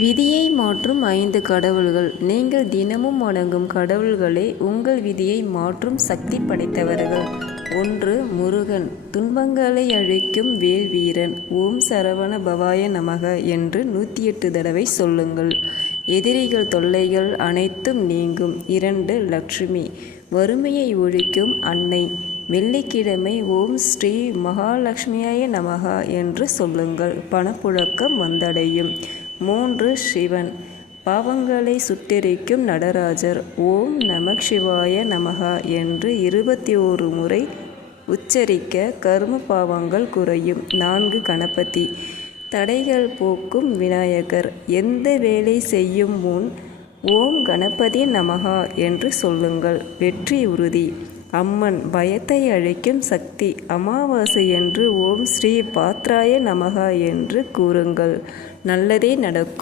விதியை மாற்றும் 5 கடவுள்கள். நீங்கள் தினமும் வணங்கும் கடவுள்களே உங்கள் விதியை மாற்றும் சக்தி படைத்தவர்கள். 1. முருகன். துன்பங்களை அழிக்கும் வேல் வீரன். ஓம் சரவண பவாய நமக என்று 108 தடவை சொல்லுங்கள். எதிரிகள் தொல்லைகள் அனைத்தும் நீங்கும். 2. லட்சுமி. வறுமையை ஒழிக்கும் அன்னை. வெள்ளிக்கிழமை ஓம் ஸ்ரீ மகாலட்சுமியாய நமக என்று சொல்லுங்கள். பணப்புழக்கம் வந்தடையும். 3. சிவன். பாவங்களை சுட்டெரிக்கும் நடராஜர். ஓம் நமசிவாய நமக என்று 21 முறை உச்சரிக்க கர்ம பாவங்கள் குறையும். 4. கணபதி. தடைகள் போக்கும் விநாயகர். எந்த வேலை செய்யும் முன் ஓம் கணபதி நமகா என்று சொல்லுங்கள். வெற்றி உறுதி. அம்மன். பயத்தை அழிக்கும் சக்தி. அமாவாசை என்று ஓம் ஸ்ரீ பாத்ராய நமகா என்று கூறுங்கள். நல்லதே நடக்கும்.